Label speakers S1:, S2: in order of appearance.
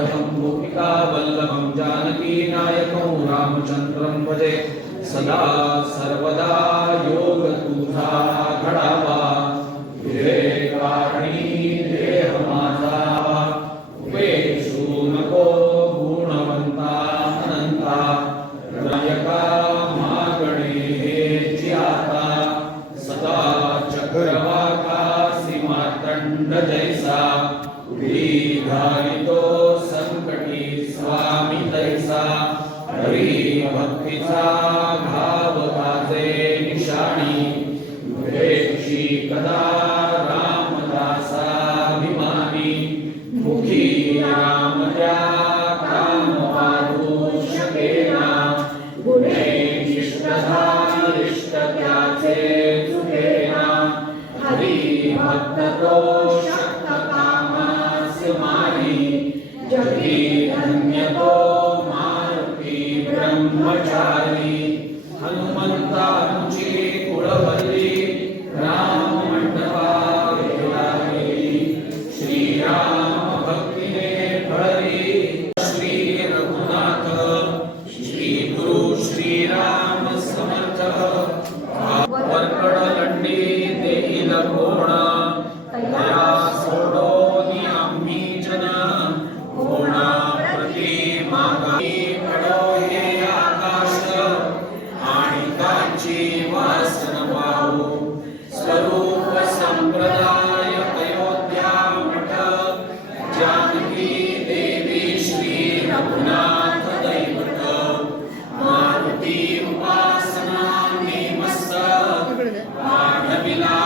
S1: सीता वल्लभं जानकी रामचन्द्रं भजे। सदा सर्वदा योग तुझा घडावा विवेकाणी देह माझा उपेक्षू नको गुणवंता अनंता नायका मागणे हेची आता सदा चक्रवाकासी जैसा। उडी भक्तीचा ताजे निशाणी कदा जानकी देवी श्री रघुनाथ दैवत मारुती उपासना नेमस्त पाठविला